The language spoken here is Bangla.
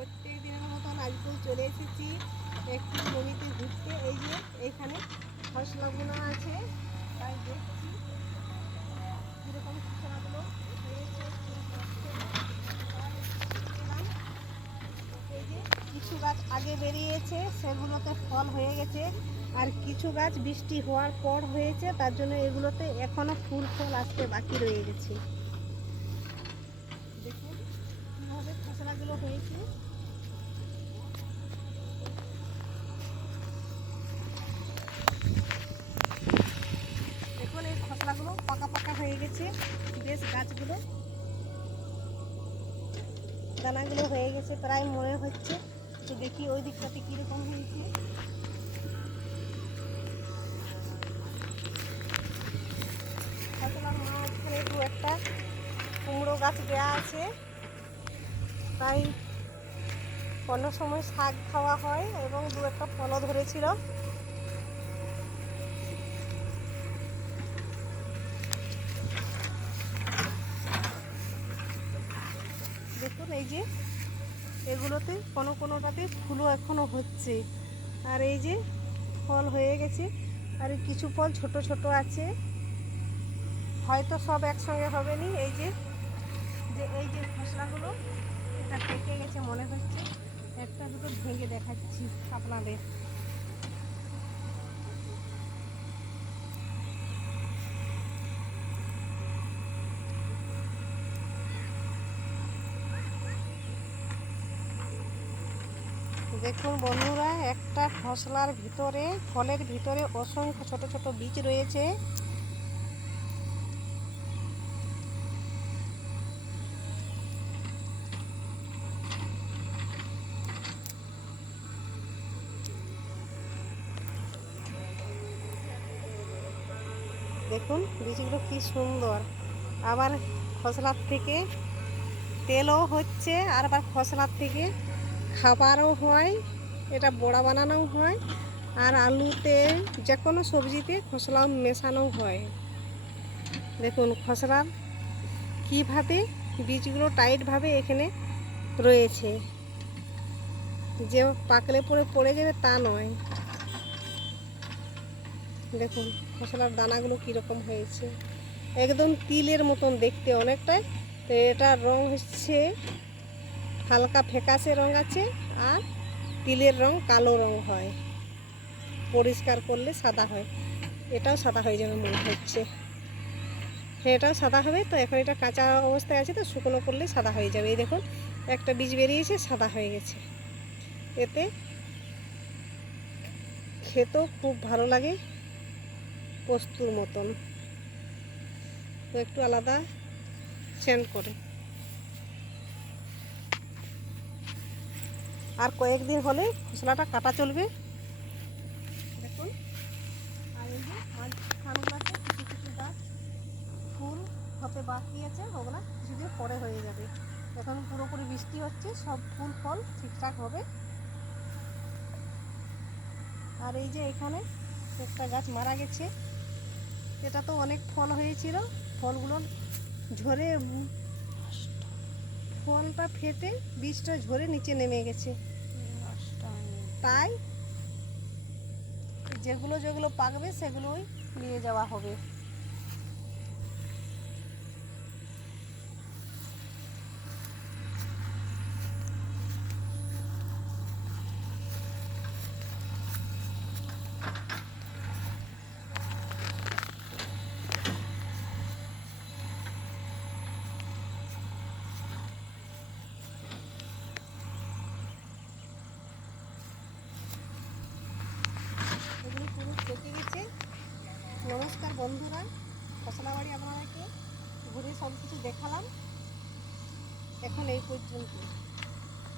প্রত্যেক দিনের মতন আজকেও চলে এসেছি একটু জমিতে ঘুরতে। এই যে এইখানে ফসলা বোনা আছে, তাই দেখছি কীরকম ফসলাগুলো হয়েছে। এই যে কিছু গাছ আগে বেরিয়েছে, সেগুলোতে ফল হয়ে গেছে, আর কিছু গাছ বৃষ্টি হওয়ার পর হয়েছে, তার জন্য এগুলোতে এখনো ফুল ফল আসতে বাকি রয়ে গেছে। দেখুন কীভাবে ফসলাগুলো হয়েছে। দেখুন এই খসলাগুলো পাকা পাকা হয়ে গেছে, বেশ গাছগুলো দানাগুলো হয়ে গেছে প্রায় মনে হচ্ছে। তো দেখি ওই দিকটাতে কীরকম হয়েছে। ফসলার মাঝখানে দু একটা কুমড়ো গাছ দেওয়া আছে, তাই কোনো সময় শাক খাওয়া হয়, এবং দু একটা ফলও ধরেছিল। দেখুন এই যে এগুলোতে কোনোটাতে ফুলও এখনো হচ্ছে, আর এই যে ফল হয়ে গেছে, আর কিছু ফল ছোট ছোট আছে, হয়তো সব একসঙ্গে হবে নি। এই যে এই যে খসলাগুলো এটা পেকে গেছে মনে হচ্ছে। একটা দুটো ভেঙে দেখাচ্ছি আপনাদের। দেখুন বন্ধুরা, একটা ফসলার ভিতরে, ফলের ভিতরে অসংখ্য ছোট ছোট বীজ রয়েছে। দেখুন বীজগুলো কি সুন্দর, আবার খসলার থেকে তেলও হচ্ছে, আর আবার খসলার থেকে খাবারও হয়, এটা বড়া বানানো হয়, আর আলুতে যে কোনো সবজিতে খসলা মেশানো হয়। দেখুন খসলার কীভাবে বীজগুলো টাইটভাবে এখানে রয়েছে, যে পাকলে পরে পড়ে যাবে তা নয়। দেখুন খসলার দানাগুলো কীরকম হয়েছে, একদম তিলের মতন দেখতে অনেকটাই। তো এটার রং হচ্ছে হালকা ফ্যাকাশে রং আছে, আর তিলের রং কালো রং হয়, পরিষ্কার করলে সাদা হয়। এটাও সাদা হয়ে যাবে মনে হচ্ছে। হ্যাঁ এটাও সাদা হবে। তো এখন এটা কাঁচা অবস্থায় আছে, তো শুকনো করলে সাদা হয়ে যাবে। এই দেখুন একটা বীজ বেরিয়েছে, সাদা হয়ে গেছে। এতে খেতেও খুব ভালো লাগে, পোস্তুর মতন, তো একটু আলাদা সেন্ট করে। আর কয়েকদিন হলে খসলাটা কাটা চলবে। দেখুন আর এই যে মাঝখানগুলোতে কিছু কিছু গাছ ফুল হতে বাকি আছে, ওগুলা কিছুদিন পরে হয়ে যাবে। এখন পুরোপুরি বৃষ্টি হচ্ছে, সব ফুল ফল ঠিকঠাক হবে। আর এই যে এখানে একটা গাছ মারা গেছে, এটা তো অনেক ফল হয়েছিল, ফলগুলো ঝরে, ফলটা ফেটে বীজটা ঝরে নিচে নেমে গেছে। তাই যেগুলো যেগুলো পাকবে সেগুলোই নিয়ে যাওয়া হবে। এগুলো পুরো পেকে গেছে। নমস্কার বন্ধুরা, ফসলা বাড়ি আপনাদেরকে ঘুরে সব কিছু দেখালাম, এখন এই পর্যন্ত।